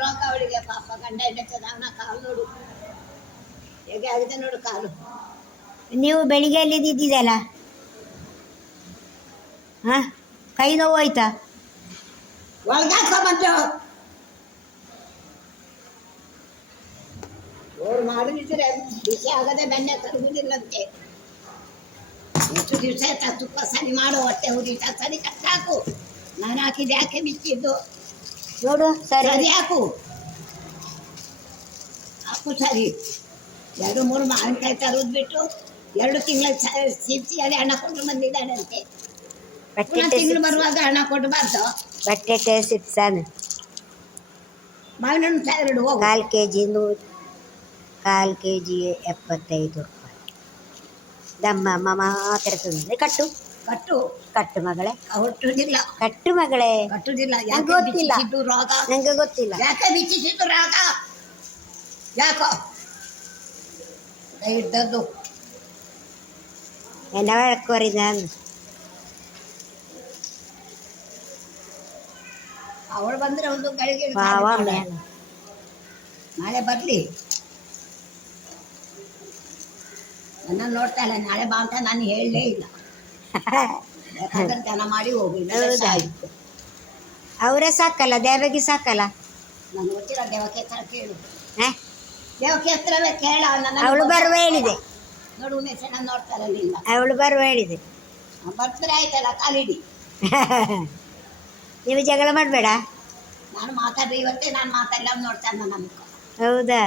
ರೋಗ ಅವಳಿಗೆ ಪಾಪ ಗಂಡ ಹೆಂಡತಿ ಅವನ ಕಾಲು ನೋಡು ಹೇಗೆ ಆಗಿದೆ ನೋಡು ಕಾಲು. ನೀವು ಬೆಳಿಗ್ಗೆ ಎಲ್ಲಿದ್ದಿದ್ದಲ್ಲ ಹಾಂ ಕೈ ನೋವು ಆಯ್ತಾ? ಒಳಗಾಕೋ ಬಂತು ಅವ್ರು ಮಾಡಿದ್ರೆ ಬಿಸಿ ಆಗದೆ ಬೆಣ್ಣೆ ತರುವುದಿಲ್ಲಂತೆ. ಎಷ್ಟು ದಿವಸ ಆಯ್ತಾ ತುಪ್ಪ ಸರಿ ಮಾಡೋ ಹೊಟ್ಟೆ ಹುರಿತ ಸರಿ ಕಟ್ಟಾಕು. ನಾನು ಹಾಕಿದ್ದು ಯಾಕೆ ಬಿಚ್ಚಿದ್ದು ನೋಡು ಸರಿ ಸರಿ ಹಾಕು ಹಾಕು ಸರಿ. 2-3 ಮಾವಿನಕಾಯಿ ತರೋದು ಬಿಟ್ಟು 2 ತಿಂಗಳ ಸಿಪ್ಸಿಯಲ್ಲಿ ಹಣ ಕೊಟ್ಟು ಬಂದಿದ್ದಾನಂತೆ. ತಿಂಗಳು ಬರುವಾಗ ಹಣ ಕೊಡಬಾರ್ದು. ಬಟಾಟೆ ಚಿಪ್ಸನ್ ಮಾವಿನ ಹಣ್ಣು 2 ಹೋಗು. 4 kg 75 ರೂಪಾಯಿ. ದಮ್ಮ ಮಾತ್ರ ತಂದ್ರೆ ಕಟ್ಟು ಕಟ್ಟು ಕಟ್ಟು ಮಗಳೇ. ಹುಟ್ಟುದಿಲ್ಲ ಕಟ್ಟು ಮಗಳೇ. ಕಟ್ಟುದಿಲ್ಲ. ನಂಗೆ ಗೊತ್ತಿಲ್ಲ, ರೋಗ ನಂಗೆ ಗೊತ್ತಿಲ್ಲ. ಯಾಕೆ ಬಿಚ್ಚಿಸಿದ್ದು ರೋಗ ಯಾಕೋ ಇದ್ದದ್ದು ಎನ್ನ ವಳಕೋರಿ ನಾನು. ಅವಳು ಬಂದ್ರೆ ಒಂದು ಗಳಿಗೆ ಪಾವ ಮೇಲೆ ನಾಳೆ ಬರ್ಲಿ. ನನ್ನ ನೋಡ್ತಾಳೆ ನಾಳೆ ಬಾ ಅಂತ ನಾನು ಹೇಳಲೇ ಇಲ್ಲ. ಯಾಕಂದ್ರೆ ಜನ ಮಾಡಿ ಹೋಗಿ ಆಯ್ತು. ಅವರೇ ಸಾಕಲ್ಲ, ದೇವಗಿ ಸಾಕಲ್ಲ. ನನಗೆ ಗೊತ್ತಿಲ್ಲ. ದೇವಕ್ಕೆ ಹತ್ರ ಕೇಳು. ಹಾಂ ದೇವಕ್ಕೆ ಹತ್ರವೇ ಕೇಳ. ಅವಳು ಬರುವ ಹೇಳಿದೆ. ನೋಡು ಉಮೇಶಣ್ಣ ನೋಡ್ತಾರಲ್ಲ ಇಲ್ಲ. ಅವಳು ಬರುವ ಹೇಳಿದೆ. ಬರ್ತಾರೆ ಆಯ್ತಲ್ಲ ಕಾಲಿಡಿ. ನೀವು ಜಗಳ ಮಾಡಬೇಡ. ನಾನು ಮಾತಾಡ್ರಿ ಇವತ್ತೇ ನಾನು ಮಾತಾಡಿಲ್ಲ ನೋಡ್ತಾನೆ ನನ್ನ ಮುಖ. ಹೌದಾ?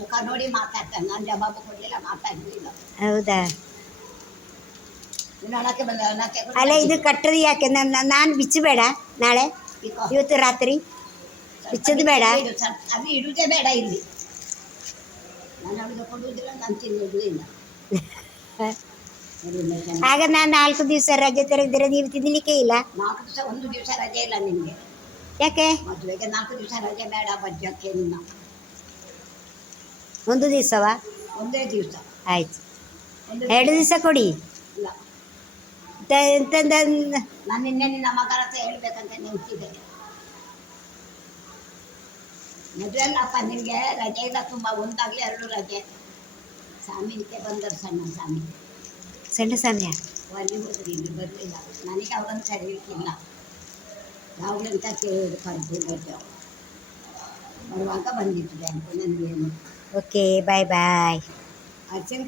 ಮುಖ ನೋಡಿ ಮಾತಾಡ್ತಾನೆ. ನಾನು ಜವಾಬು ಕೊಡಲಿಲ್ಲ, ಮಾತಾಡಲಿಲ್ಲ. ಹೌದಾ? ಹಣಕ್ಕೆ ಬಂದ ಹಣಕ್ಕೆ ಅಲ್ಲ ಇದು ಕಟ್ಟದು ಯಾಕೆ? ನಾನು ಬಿಚ್ಚಬೇಡ ನಾಳೆ ಇವತ್ತು ರಾತ್ರಿ ಬಿಚ್ಚೋದು ಬೇಡ. ಅದು ಇಡುವುದೇ ಬೇಡ ಇಲ್ಲಿ. ನಾನು ಅವಳಿಗೆ ಕೊಡುವುದಿಲ್ಲ, ನಾನು ತಿನ್ನುವುದೂ ಇಲ್ಲ. ಆಗ ನಾನು 4 ದಿವಸ ರಜೆ ತೆರೆದಿದ್ರೆ ನೀವು ತಿನ್ನಲಿಕ್ಕೆ ಇಲ್ಲ. 4 ದಿವಸ 1 ದಿವಸ ರಜೆ ಇಲ್ಲ ನಿಮಗೆ. ಯಾಕೆ? ಮದುವೆಗೆ 4 ದಿವಸ ರಜೆ ಬೇಡ. ಬಜ್ಜಕ್ಕೆ ನಿನ್ನ 1 ದಿವಸವಾ? 1 ದಿವಸ ಆಯ್ತು. 2 ದಿವಸ ಕೊಡಿ. ಇಲ್ಲ ನಾನು ನಿನ್ನೆ ನಿನ್ನ ಮಗನ ಹತ್ರ ಹೇಳ್ಬೇಕಂತ ನಿಂತಿದ್ದೆ. ಮದುವೆ ಅಲ್ಲಪ್ಪ ನಿನಗೆ ರಜೆ ಇಲ್ಲ ತುಂಬ. 1 ಆಗಲಿ 2 ರಜೆ. ಸ್ವಾಮಿಗೆ ಬಂದರು ಸಣ್ಣ ಸ್ವಾಮಿ. ಸಣ್ಣ ಸಮಯ ಅಲ್ಲಿ ಹೋದ್ರಿ ಇಲ್ಲಿ ಬರಲಿಲ್ಲ. ನನಗೆ ಅವರನ್ನು ಕರೀಲಿಕ್ಕಿಲ್ಲ. ಯಾವಾಗಂತ ಕೇಳಿ ಕರೆದು ಬರುವಾಗ ಬಂದಿತ್ತು ಬ್ಯಾಂಕು ನನಗೇನು. ಓಕೆ ಬಾಯ್ ಬಾಯ್. ಅರ್ಚನೆ